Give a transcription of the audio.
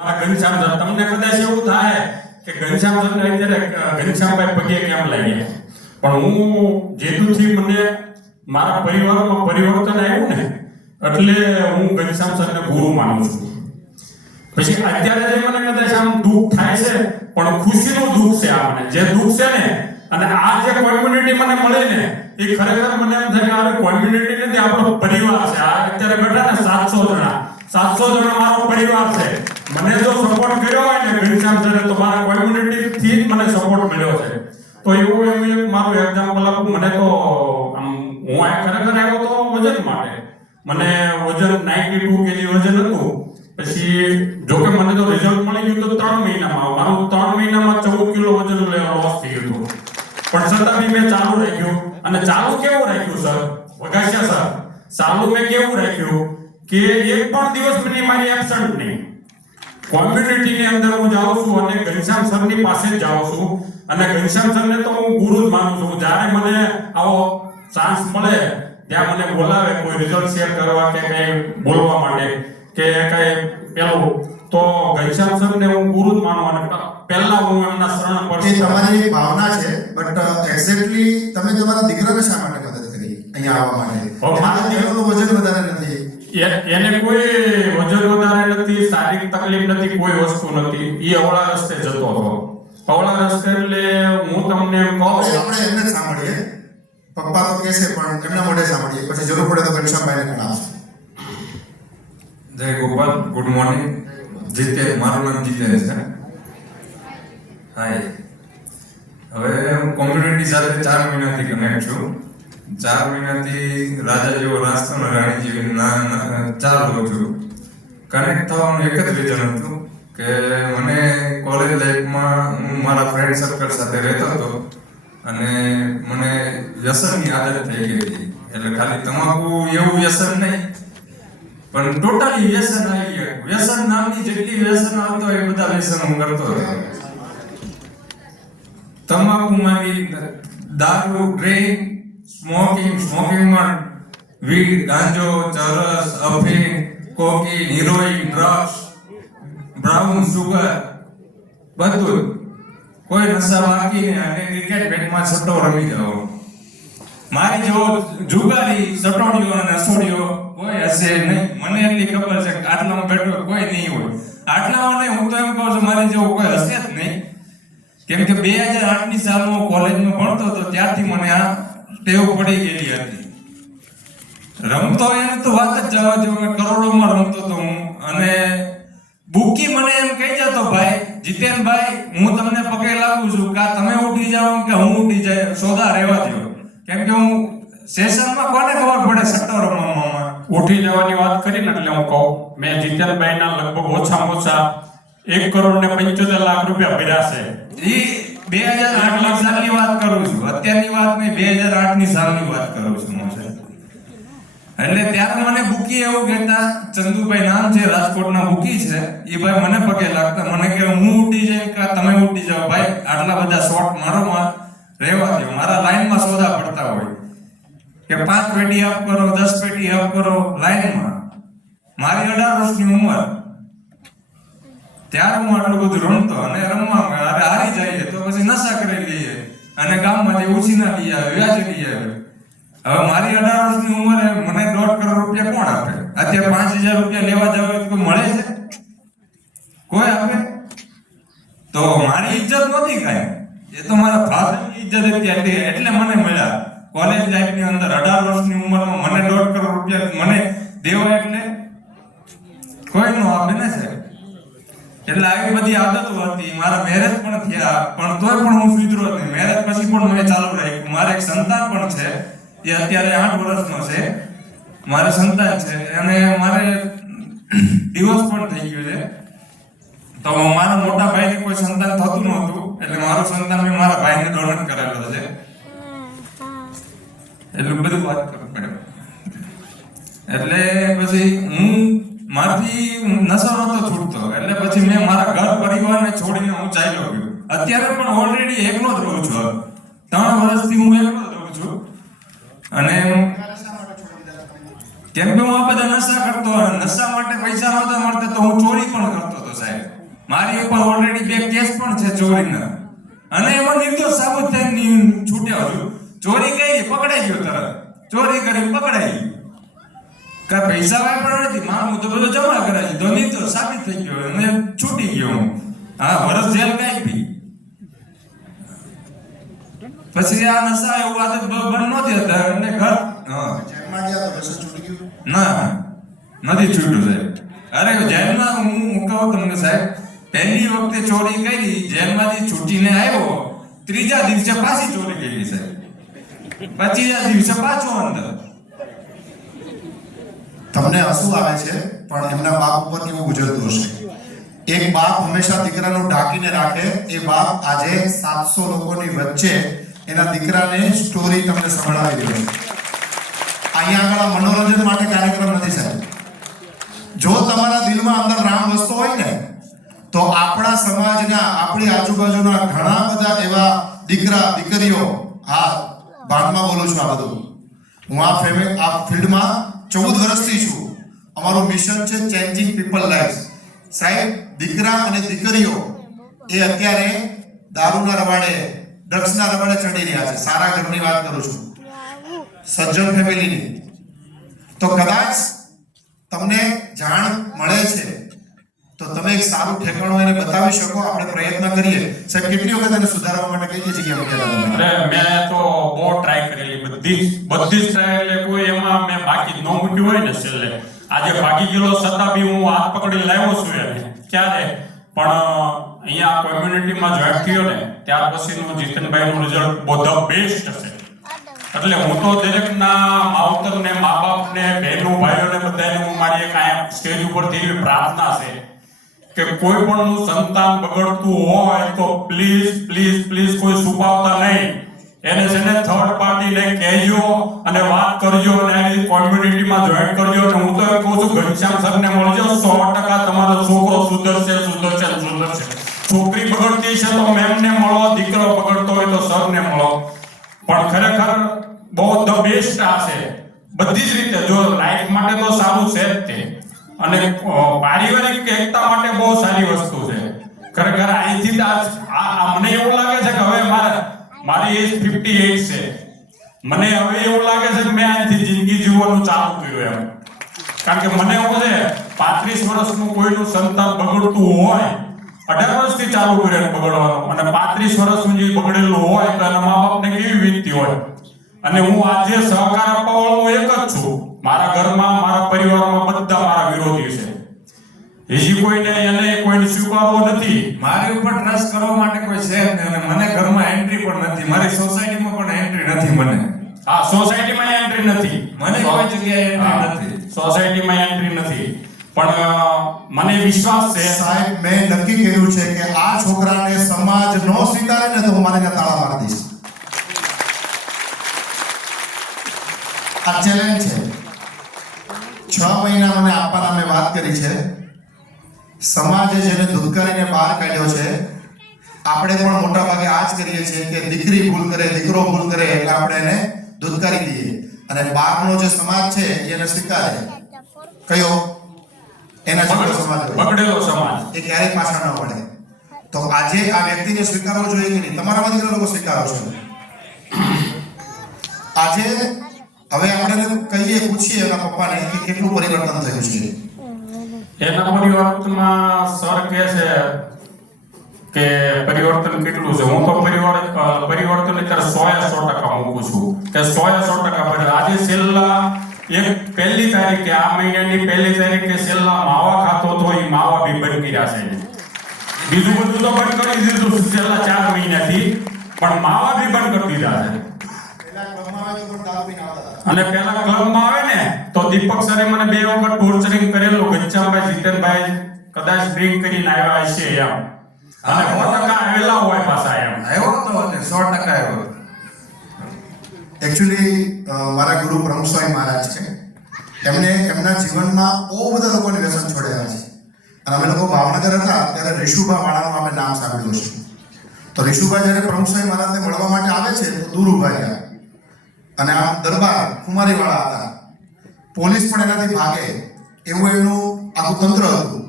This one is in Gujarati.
ઘનશ્યામ સર તમને કદાચ એવું થાય કે ઘનશ્યામ સર અત્યારે ઘનશ્યામભાઈ પગે કેમ લાગ્યા, પણ હું જેતુંથી મને મારા પરિવારમાં પરિવર્તન આવ્યું ને એટલે હું ઘનશ્યામ સરને ગુરુ માનું છું. પછી અત્યારે મને કદાચ આમ દુઃખ થાય છે પણ ખુશીનું દુઃખ છે. આ મને જે દુઃખ છે ને અને આ જે કોમ્યુનિટી મને મળે ને એ ખરેખર મને એમ થાય કે આ કોમ્યુનિટી નથી, આપણો પરિવાર છે. આ અત્યારે બેઠા ને 700 જણા મારો પરિવાર છે. મને જો સપોર્ટ કર્યો હોય ને ઘનશ્યામ સરે તો મારા કોમ્યુનિટી થી જ મને સપોર્ટ મળ્યો છે. તો એવું મારું એક્ઝામ્પલ આપું. મને તો આમ હું આ ખરેખર આવ્યો તો વજન માટે. મને વજન 92 kg વજન હતું. પછી જો કે મને તો રિઝલ્ટ મળી ગયું તો 3 મહિનામાં. મારું 3 મહિનામાં 14 કિલો વજન લોસ થઈ ગયું. પણ છતાં બી મેં ચાલુ રાખ્યું. અને ચાલુ કેવું રાખ્યું સર વગાસ્યા સર? ચાલુ મેં કેવું રાખ્યું કે એક પણ દિવસ મારી એબસન્ટ નહીં. કોમ્યુનિટીની અંદર હું જાઉં છું અને ઘનશ્યામ સરની પાસે જ જાઉં છું. અને ઘનશ્યામ સરને તો હું ગુરુ જ માનું છું. જ્યારે મને આવો ચાન્સ મળે ત્યાં મને બોલાવે કોઈ રિઝલ્ટ શેર કરવા કે કંઈ બોલવા માટે કે કંઈ પેલું, તો ઘનશ્યામ સરને હું ગુરુ જ માનું. અને પહેલા હું એમના શરણ પર. એ તમારી એક ભાવના છે, બટ એક્ઝેક્ટલી તમે તમારા દીકરાને શા માટે મદદ કરી અહીંયા આવવા માટે? મારા દીકરાનું વજન વધારે નથી, એને કોઈ વજન વધારે નથી, શારીરિક તકલીફ નથી, કોઈ વસ્તુ નથી. એ અવળા રસ્તે જતો હતો. અવળા રસ્તે એટલે હું તમને એમ કહું, આપણે એમને જ સાંભળીએ. પપ્પા તો કહેશે પણ એમના મોઢે સાંભળીએ, પછી જરૂર પડે તો ઘનશ્યામભાઈને પણ આપશે. જય ગોપાલ, ગુડ મોર્નિંગ. જીતે, મારું નામ જીતેન છે. હાય. હવે હું કોમ્યુનિટી સાથે 4 મહિનાથી કનેક્ટ છું. 4 મહિનાથી રાજા જેવો રાસ્તો ને રાણી જેવી ચાલુ છું. કનેક્ટ થવાનું એક જ રીઝન હતું કે મને કોલેજ લાઈફમાં હું મારા ફ્રેન્ડ સર્કલ સાથે રહેતો હતો અને મને વ્યસનની આદત થઈ ગઈ હતી. એટલે ખાલી તમાકુ એવું વ્યસન નહીં પણ ટોટલી વ્યસન આવી ગયું. વ્યસન નામની જેટલી વ્યસન આવતો એ બધા વ્યસન હું કરતો હતો. તમાકુમાંથી દારૂ, ડ્રિંક, સ્મોકિંગમાં વીડ, ગાંજો, ચરસ, અફીણ, કોકી, હિરોઈન, ડ્રગ્સ, બ્રાઉન સુગર, બધું. કોઈ નશા બાકી નહીં. અને ક્રિકેટ બેટમાં સટ્ટો રમી જાઓ. મારી જેવો જુગારી, સટોડિયો અને નસોડિયો કોઈ હશે નહીં. મને એટલી ખબર છે કે આટલામાં બેઠો કોઈ નહીં હોય. આટલામાં નહીં, હું તો એમ કહું છું મારી જેવો કોઈ હશે જ નહીં. કેમ કે 2008ની સાલમાં કોલેજમાં ભણતો હતો ત્યારથી મને આ ટેવ પડી ગયેલી હતી. રમતો એને તો વાત જ જવા દો, કરોડોમાં રમતો હતો હું. અને બુકી મને એમ કહી જતો, ભાઈ જીતેનભાઈ હું તમને પગે લાગુ છું કે તમે ઉઠી જાઓ કે હું ઉઠી જાય, સોદા રહેવા દો. કેમ કે હું સેશનમાં કોને ખબર પડે સટ્ટો રમવામાં. ઉઠી જવાની વાત કરીને એટલે હું કહું, મેં જીતેનભાઈના લગભગ ઓછામાં ઓછા 1,75,00,000 રૂપિયા ભર્યા છે. એ 2008ની સાલની વાત કરું છું, અત્યારની વાત નહીં, 2008ની સાલની વાત કરું છું હું. એટલે ત્યારે મને બુકી એવું કહેતા, ચંદુભાઈ નામ છે, રાજકોટના બુકી છે. એ ભાઈ મને પગે લાગતા, મને કે હું ઉઠી જાય કે તમે ઉઠી જાઓ. ભાઈ આટલા બધા શોટ મારોમાં રહેવા દો. મારા લાઈનમાં સોદા પડતા હોય કે 5 પેટી અપ કરો, 10 પેટી અપ કરો લાઈનમાં. મારી 18 વર્ષની ઉંમર, ત્યારે હું આટલું બધું રમતો. અને રમવામાં અરે હારી જઈએ તો પછી નશા કરી લઈએ અને ગામમાંથી ઉછીના લઈ આવે, વ્યાજ લઈ આવે. હવે મારી 18 વર્ષની ઉંમરે મને 1.5 કરોડ રૂપિયા કોણ આપે? અત્યારે 5,000 રૂપિયા લેવા જાવ તો કોઈ મળે છે? કોઈ આપે? તો મારી ઇજ્જત નહોતી કાંઈ, એ તો મારા ફાધરની ઇજ્જત હતી. એટલે મને મળ્યા કોલેજ લાઈફની અંદર. 18 વર્ષની ઉંમરમાં મને 1.5 કરોડ રૂપિયા મને દેવા એટલે કોઈ નો આપે ને સાહેબ. એટલે આવી બધી આદતો હતી. મારા મેરેજ પણ થયા પણ તોય પણ હું સુધરો નહીં. મેરેજ પછી પણ મેં ચાલુ રાખ્યું. મારે એક સંતાન પણ છે, એ અત્યારે 8 વર્ષનો છે. મારે સંતાન છે અને મારે ડિવોર્સ પણ થઈ ગયો છે. તો મારા મોટા ભાઈને કોઈ સંતાન થતું નહોતું એટલે મારું સંતાન મેં મારા ભાઈને ડોનેટ કરેલો છે. એટલું બધું વાત કરવું પડે. એટલે પછી હું મારથી નશો નહોતો છૂટતો. એટલે પછી મેં મારા ઘર પરિવારને છોડીને હું ચાલ્યો ગયો. અત્યારે પણ ઓલરેડી એકલો જ રહું છું. 3 વર્ષથી હું એકલો જ રહું છું. અને કેમ કે હું આ બધા નશા કરતો, નશા માટે પૈસા નહોતા મળતા તો હું ચોરી પણ કરતો હતો સાહેબ. મારી ઉપર ઓલરેડી 2 કેસ પણ છે ચોરીના, અને એમાં નિર્દોષ સાબિત થઈને છૂટ્યો છું. ચોરી કરી પકડાઈ ગયો, તરત ચોરી કરીને પકડાઈ ગયો. કા પૈસા વાપરવા નથી, મારું તો બધું જમા કરાવી દીધો, નિર્દોષ સાબિત થઈ ગયો અને છૂટી ગયો હું. હા, વર્ષ જેલ કાપી. પછી આ નશા એવું આદત બંધ નહોતી હતા એટલે ઘર જેલમાં ગયા તો વ્યસન છૂટી ગયું? ના, નથી છૂટ્યું સાહેબ. અરે જેલમાં હું કહું તમને સાહેબ, પહેલી વખતે ચોરી કરી, જેલમાંથી છૂટીને આવ્યો, ત્રીજા દિવસે પાછી ચોરી કરી સાહેબ, 25જા દિવસે પાછો અંદર. તમને હસવું આવે છે, પણ એમના બાપ ઉપર કેવું ગુજરતું હશે. એક બાપ હંમેશા દીકરાનું ઢાંકીને રાખે. એ બાપ આજે 700 લોકોની વચ્ચે એના દીકરાને સ્ટોરી તમને સંભળાવી રહ્યો છે. અહીંયા આગળ મનોરંજન માટે કાર્યક્રમ નથી સાહેબ. જો તમારા દિલમાં અંદર રામ વસતો હોય ને, તો આપણા સમાજના, આપણી આજુબાજુના ઘણા બધા એવા દીકરા દીકરીઓ, હા ભાગમાં બોલું છું આ બધું, હું આ ફિલ્ડમાં 14 વર્ષથી છું. અમારું મિશન છે ચેન્જિંગ પીપલ લાઈફ. સાહેબ, દીકરા અને દીકરીઓ એ અત્યારે દારૂના રવાડે, ડ્રગ્સના રવાડે ચડી રહ્યા છે. સારા ઘરની વાત કરું છું, સજ્જન ફેમિલીની. તો કદાચ તમને જાણ મળે છે તો તમે એક સારું ઠેકાણું એને બતાવી શકો. આપણે પ્રયત્ન કરીએ સાહેબ. કેટલી વખત એને સુધારવા માટે કઈ કઈ જગ્યાએ અરે મેં તો બહુ ટ્રાય કરેલી, બધી જ ટ્રાય, એટલે કોઈ એમાં મેં બાકી ન મૂક્યું હોય ને. છેલ્લે આજે ભાગી ગયેલો છતાં બી હું હાથ પકડી લાવ્યો છું એને. ક્યારે પણ અહીંયા કોમ્યુનિટીમાં જોઈન્ટ થયો ને ત્યાર પછીનું જીતનભાઈનું રિઝલ્ટ બહુ ધ બેસ્ટ હશે. એટલે હું તો દરેકના માવતરને, મા બાપને, બહેનો ભાઈઓને બધાને હું મારી એક અહીંયા સ્ટેજ ઉપરથી એવી પ્રાર્થના છે કે કોઈ પણનું સંતાન બગડતું હોય તો પ્લીઝ પ્લીઝ પ્લીઝ કોઈ છુપાવતા નહીં. એને છે ને થર્ડ પાર્ટીને કહેજો અને વાત કરજો અને એની કોમ્યુનિટીમાં જોઈન કરજો. અને હું તો એમ કહું છું, ઘનશ્યામ સરને મળજો, 100% તમારો છોકરો સુધરશે. છોકરી બગડતી છે તો મેમને મળો, દીકરો બગડતો હોય તો સરને મળો. પણ ખરેખર બહુ ધ બેસ્ટ આ છે બધી જ રીતે. જો લાઈફ માટે તો સારું છે જ તે, અને પારિવારિક એકતા માટે બહુ સારી વસ્તુ છે. ખરેખર અહીંથી જ મને એવું લાગે છે કે હવે મારી એજ 58 છે. મને હવે એવું લાગે છે કે મેં અહીંથી જિંદગી જીવવાનું ચાલુ કર્યું એમ. કારણ કે મને એવું છે 35 વર્ષનું કોઈનું સંતાન બગડતું હોય, 18 વર્ષથી ચાલુ કર્યું બગડવાનું, અને 35 વર્ષનું જે બગડેલું હોય તો એના મા બાપને કેવી વીતતી હોય. અને હું આજે સહકાર આપવા વાળો એક જ છું. મારા ઘરમાં, મારા પરિવારમાં બધા મારા વિરોધી છે. હજી કોઈને સ્વીકારવો નથી. મારી ઉપર ટ્રસ્ટ કરવા માટે કોઈ છે જ નહીં, અને મને ઘરમાં એન્ટ્રી પણ નથી. મારી સોસાયટીમાં પણ એન્ટ્રી નથી મને. હા, સોસાયટીમાં એન્ટ્રી નથી. મને કોઈ જગ્યાએ એન્ટ્રી નથી. સોસાયટીમાં એન્ટ્રી નથી. પણ મને વિશ્વાસ છે સાહેબ, મેં નક્કી કર્યું છે કે આ છોકરાને સમાજ નો સ્વીકારે ને તો હું મારે ત્યાં તાળા મારી દઈશ. આ ચેલેન્જ છે. 6 મહિના મને આપવાના મેં વાત કરી છે. સમાજે જેને ધુતકારીને બહાર કાઢ્યો છે, આપણે પણ મોટા ભાગે આ જ કરીએ છીએ કે દીકરી ભૂલ કરે, દીકરો ભૂલ કરે એટલે આપણે એને ધુતકારી દઈએ, અને બહારનો જે સમાજ છે એને સ્વીકારે. કયો? એના જેવો સમાજ, બગડેલો સમાજ, એ ક્યારેય પાછળ ન પડે. તો આજે આ વ્યક્તિને સ્વીકારવો જોઈએ કે નહીં? તમારામાંથી કેટલા લોકો સ્વીકારો છો આજે? હવે આપણે કહીએ, પૂછીએ એના પપ્પાને કે કેટલું પરિવર્તન થયું છે. એના પરિવર્તનમાં સર કહે છે કે પરિવર્તન કેટલું છે. હું તો પરિવર્તન અત્યારે 100% મૂકું છું કે 100%. આજે છેલ્લા પહેલી તારીખે, આ મહિનાની પહેલી તારીખે છેલ્લા માવા ખાતો તો એ માવા બી બંધ કર્યા છે. બીજું બધું તો બંધ કરી દીધું છેલ્લા 4 મહિનાથી, પણ માવા બી બંધ કરી દીધા છે. અને પેલા ક્લબમાં આવે ને તો દીપક સરે મને 2 વખત ટોર્ચરિંગ કરેલું. ઘનશ્યામભાઈ, જીતનભાઈ કદાચ ડ્રિંક કરીને આવ્યા હશે એમ, અને 100% આવેલા હોય પાછા એમ. આવ્યો તો અને 100% આવ્યો. એકચ્યુઅલી મારા ગુરુ બ્રહ્મસ્વામી મહારાજ છે. એમને એમના જીવનમાં બહુ બધા લોકોને વ્યસન છોડ્યા છે. અને અમે લોકો ભાવનગર હતા ત્યારે રીશુભા વાળાનું આપણે નામ સાંભળ્યું છે. તો રીશુભા જ્યારે બ્રહ્મસ્વામી મહારાજને મળવા માટે આવે છે તો દૂર ઉભા રહ્યા, અને આ દરબાર કુમારી વાળા હતા. પોલીસ પણ એનાથી ભાગે એવું એનું આખું તંત્ર હતું.